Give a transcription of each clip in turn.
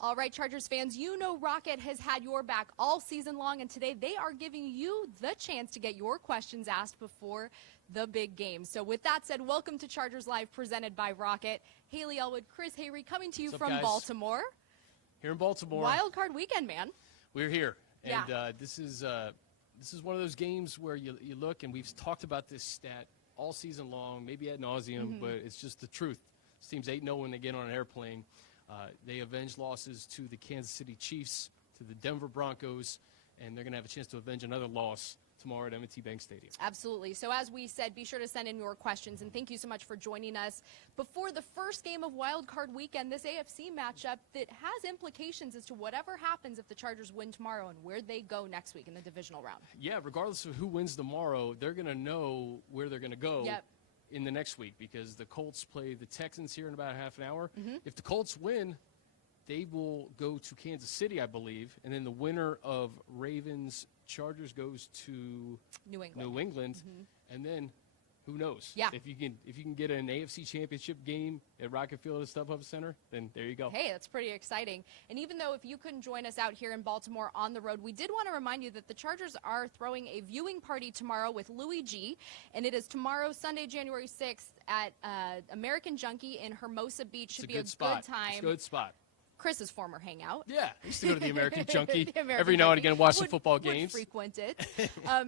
All right, Chargers fans, you know ROKiT has had your back all season long, and today they are giving you the chance to get your questions asked before the big game. So with that said, welcome to Chargers Live, presented by ROKiT. Hayley Elwood, Chris Hayre, coming to you from Baltimore. Here in Baltimore. Wild card weekend, man. We're here. And yeah. This is one of those games where you look, and we've talked about this stat all season long, maybe ad nauseum, but it's just the truth. This team's 8-0 when they get on an airplane. They avenge losses to the Kansas City Chiefs, to the Denver Broncos, and they're going to have a chance to avenge another loss tomorrow at M&T Bank Stadium. Absolutely. So as we said, be sure to send in your questions, and thank you so much for joining us before the first game of Wild Card Weekend, this AFC matchup that has implications as to whatever happens if the Chargers win tomorrow and where they go next week in the divisional round. Yeah, regardless of who wins tomorrow, they're going to know where they're going to go. Yep. In the next week, because the Colts play the Texans here in about half an hour. If the Colts win, they will go to Kansas City, I believe, and then the winner of Ravens-Chargers goes to New England. And then who knows? Yeah. If you can get an AFC Championship game at ROKiT Field at StubHub Center, then there you go. Hey, that's pretty exciting. And even though if you couldn't join us out here in Baltimore on the road, we did want to remind you that the Chargers are throwing a viewing party tomorrow with Louis G. And it is tomorrow, Sunday, January 6th at American Junkie in Hermosa Beach. Should be a good time. It's a good spot. Chris's former hangout. Yeah, I used to go to the American Junkie American every now and Junkie. again, watch the football games. Frequent it.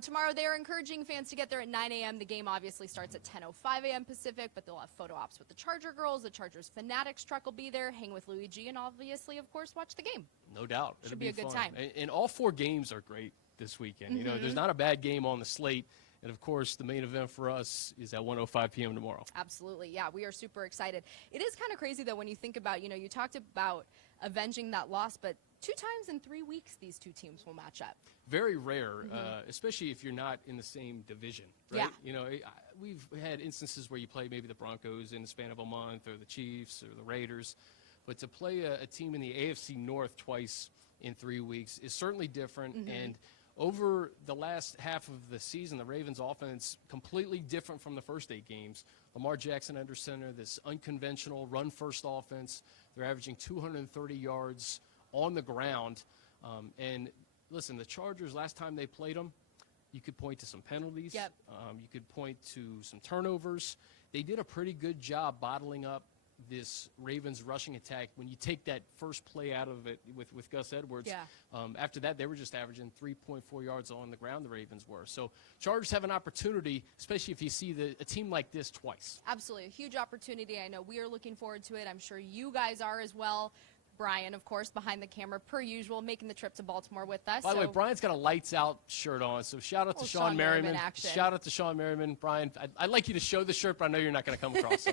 Tomorrow, they are encouraging fans to get there at 9 a.m. The game obviously starts at 10:05 a.m. Pacific, but they'll have photo ops with the Charger girls. The Chargers Fanatics truck will be there, hang with Louis G, and obviously, of course, watch the game. No doubt. Should be a good time. And all four games are great this weekend. You know, there's not a bad game on the slate. And, of course, the main event for us is at 1:05 p.m. tomorrow. Absolutely. Yeah, we are super excited. It is kind of crazy, though, when you think about, you know, you talked about avenging that loss, but 2 times in 3 weeks these two teams will match up. Very rare, especially if you're not in the same division, right? Yeah. You know, we've had instances where you play maybe the Broncos in the span of a month, or the Chiefs, or the Raiders. But to play a team in the AFC North twice in 3 weeks is certainly different. And over the last half of the season, the Ravens' offense completely different from the first 8 games. Lamar Jackson under center, this unconventional run-first offense. They're averaging 230 yards on the ground. And listen, the Chargers, last time they played them, you could point to some penalties. Yep. You could point to some turnovers. They did a pretty good job bottling up this Ravens rushing attack. When you take that first play out of it with Gus Edwards, after that they were just averaging 3.4 yards on the ground, the Ravens were. So Chargers have an opportunity, especially if you see a team like this twice. Absolutely. A huge opportunity. I know we are looking forward to it. I'm sure you guys are as well. Brian, of course, behind the camera, per usual, making the trip to Baltimore with us. By the way, Brian's got a lights-out shirt on, so shout out to Sean Merriman. Shout out to Sean Merriman. Brian, I'd like you to show the shirt, but I know you're not going to come across. So.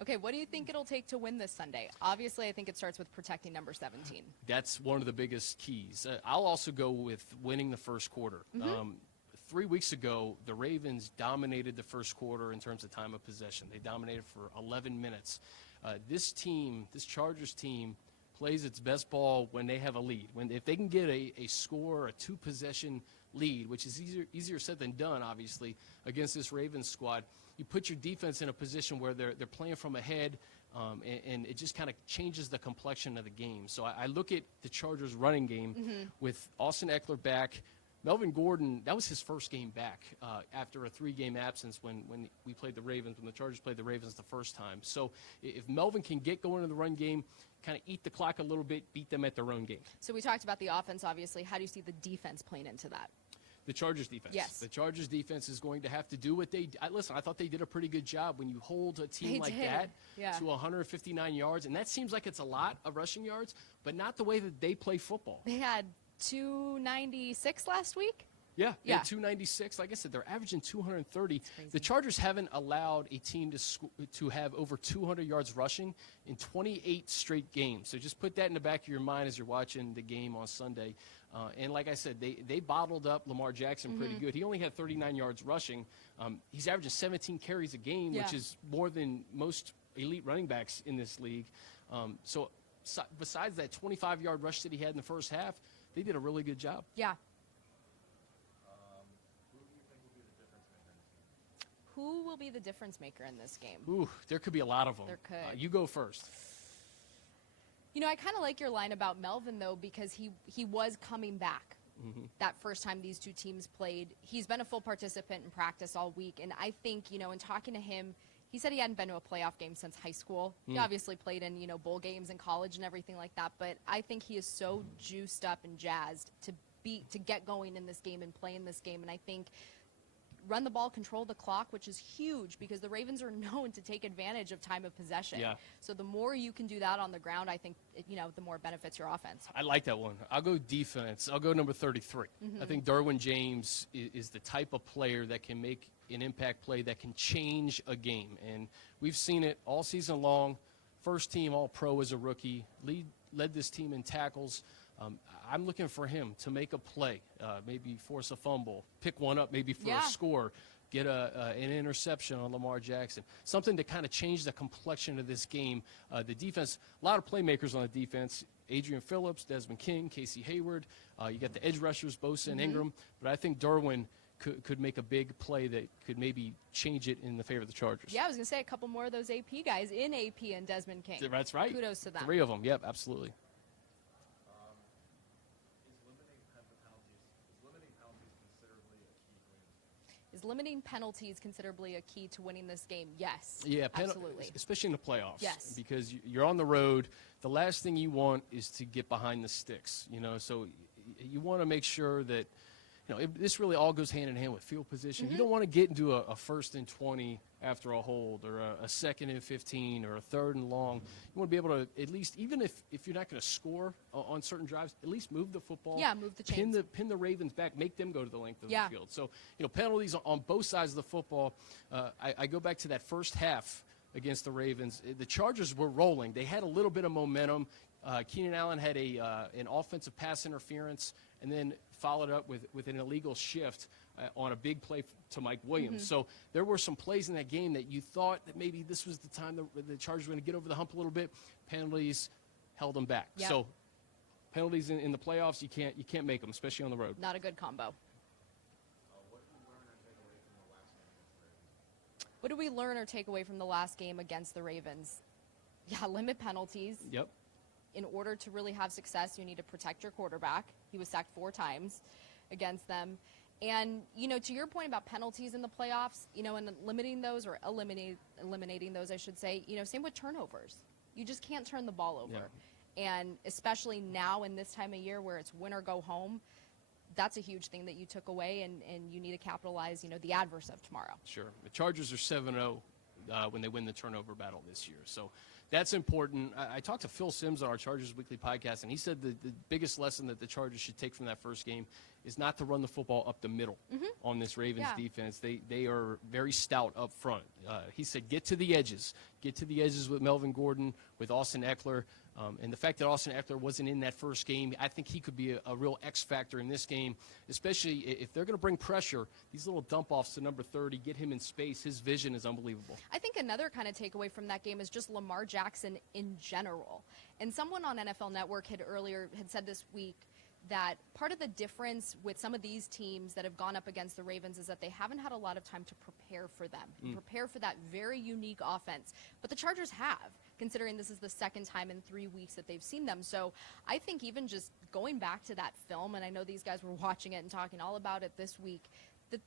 Okay, what do you think it'll take to win this Sunday? Obviously, I think it starts with protecting number 17. That's one of the biggest keys. I'll also go with winning the first quarter. 3 weeks ago, the Ravens dominated the first quarter in terms of time of possession. They dominated for 11 minutes. This Chargers team, plays its best ball when they have a lead. If they can get a score, a 2-possession lead, which is easier said than done, obviously, against this Ravens squad, you put your defense in a position where they're playing from ahead, and it just kind of changes the complexion of the game. So I look at the Chargers running game with Austin Eckler back. Melvin Gordon, that was his first game back after a 3-game absence when we played the Ravens, when the Chargers played the Ravens the first time. So if Melvin can get going in the run game, kind of eat the clock a little bit, beat them at their own game. So we talked about the offense, obviously. How do you see the defense playing into that? The Chargers defense. Yes. The Chargers defense is going to have to do what they – listen, I thought they did a pretty good job when you hold a team that to 159 yards. And that seems like it's a lot of rushing yards, but not the way that they play football. They had 296 last week? Yeah, 296. Like I said, they're averaging 230. The Chargers haven't allowed a team to have over 200 yards rushing in 28 straight games. So just put that in the back of your mind as you're watching the game on Sunday. And like I said, they bottled up Lamar Jackson pretty good. He only had 39 yards rushing. He's averaging 17 carries a game, which is more than most elite running backs in this league. So besides that 25-yard rush that he had in the first half, they did a really good job. Yeah. Who will be the difference maker in this game? Ooh, there could be a lot of them. There could. You go first. You know, I kind of like your line about Melvin, though, because he was coming back that first time these two teams played. He's been a full participant in practice all week, and I think, you know, in talking to him, he said he hadn't been to a playoff game since high school. He obviously played in, you know, bowl games in college and everything like that, but I think he is so juiced up and jazzed to get going in this game and play in this game, and I think run the ball, control the clock, which is huge because the Ravens are known to take advantage of time of possession. Yeah. So the more you can do that on the ground, I think, you know, the more it benefits your offense. I like that one. I'll go defense. I'll go number 33. I think Derwin James is the type of player that can make an impact play that can change a game. And we've seen it all season long. First team All-Pro as a rookie, led this team in tackles. I'm looking for him to make a play, maybe force a fumble, pick one up maybe for a score, get an interception on Lamar Jackson, something to kind of change the complexion of this game. The defense, a lot of playmakers on the defense, Adrian Phillips, Desmond King, Casey Hayward. You got the edge rushers, Bosa and Ingram. But I think Derwin could make a big play that could maybe change it in the favor of the Chargers. Yeah, I was going to say a couple more of those AP guys in AP and Desmond King. That's right. Kudos to them. 3 of them. Yep, absolutely. Is limiting penalties considerably a key to winning this game? Yes. Yeah, absolutely. Especially in the playoffs. Yes. Because you're on the road. The last thing you want is to get behind the sticks, you know. So you want to make sure that, you know, this really all goes hand in hand with field position. You don't want to get into a 1st and 20 after a hold or a 2nd and 15 or a 3rd and long. You want to be able to at least, even if you're not going to score on certain drives, at least move the football. Yeah, move the chains. Pin the Ravens back, make them go to the length of Yeah. the field. So, you know, penalties on both sides of the football. I go back to that first half against the Ravens. The Chargers were rolling. They had a little bit of momentum. Keenan Allen had an offensive pass interference and then followed up with an illegal shift on a big play to Mike Williams. So there were some plays in that game that you thought that maybe this was the time the Chargers were going to get over the hump a little bit. Penalties held them back. Yep. So penalties in the playoffs, you can't make them, especially on the road. Not a good combo. What did we learn or take away from the last game against the Ravens? Yeah, limit penalties. Yep. In order to really have success, you need to protect your quarterback. He was sacked 4 times against them. And, you know, to your point about penalties in the playoffs, you know, and limiting those or eliminating those, I should say, you know, same with turnovers. You just can't turn the ball over. Yeah. And especially now in this time of year where it's win or go home, that's a huge thing that you took away, and you need to capitalize, you know, the adverse of tomorrow. Sure. The Chargers are 7-0 when they win the turnover battle this year. So that's important. I talked to Phil Simms on our Chargers Weekly podcast, and he said the biggest lesson that the Chargers should take from that first game is not to run the football up the middle on this Ravens defense. They are very stout up front. He said get to the edges. Get to the edges with Melvin Gordon, with Austin Eckler. And the fact that Austin Eckler wasn't in that first game, I think he could be a real X factor in this game, especially if they're going to bring pressure. These little dump-offs to number 30, get him in space. His vision is unbelievable. I think another kind of takeaway from that game is just Lamar Jackson in general. And someone on NFL Network had said this week that part of the difference with some of these teams that have gone up against the Ravens is that they haven't had a lot of time to prepare for them, prepare for that very unique offense. But the Chargers have, considering this is the second time in 3 weeks that they've seen them. So I think even just going back to that film, and I know these guys were watching it and talking all about it this week,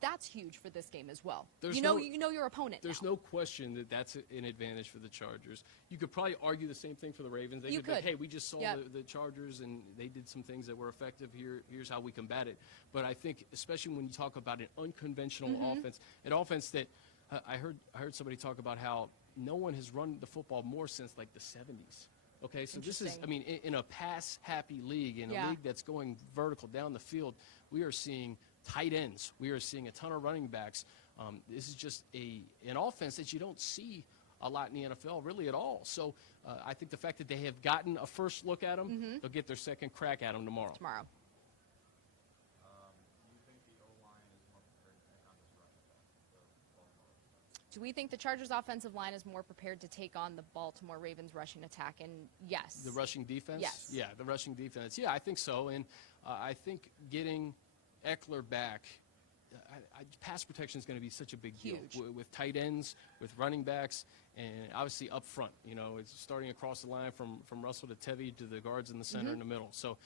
that's huge for this game as well. You know your opponent. There's no question that that's an advantage for the Chargers. You could probably argue the same thing for the Ravens. They could be, hey, we just saw the Chargers and they did some things that were effective. Here's how we combat it. But I think, especially when you talk about an unconventional offense, an offense that I heard somebody talk about how no one has run the football more since like the 70s. Okay, so this is, I mean, in a pass-happy league, in a league that's going vertical down the field, we are seeing tight ends. We are seeing a ton of running backs. This is just an offense that you don't see a lot in the NFL, really at all. So I think the fact that they have gotten a first look at them, they'll get their second crack at them tomorrow. Do we think the Chargers' offensive line is more prepared to take on the Baltimore Ravens rushing attack? And yes. The rushing defense? Yes. Yeah, the rushing defense. Yeah, I think so. And I think getting Eckler back pass protection is going to be such a big deal Huge. with tight ends, with running backs, and obviously up front. You know, it's starting across the line from Russell to Tevy to the guards in the center in the middle. So,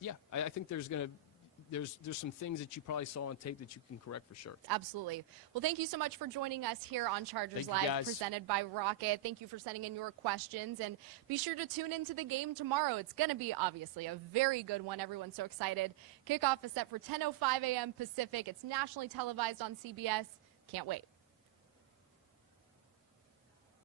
yeah, I think there's some things that you probably saw on tape that you can correct for sure. Absolutely. Well, thank you so much for joining us here on Chargers Thank you, Live, guys. presented by ROKiT. Thank you for sending in your questions, and be sure to tune into the game tomorrow. It's going to be, obviously, a very good one. Everyone's so excited. Kickoff is set for 10:05 a.m. Pacific. It's nationally televised on CBS. Can't wait.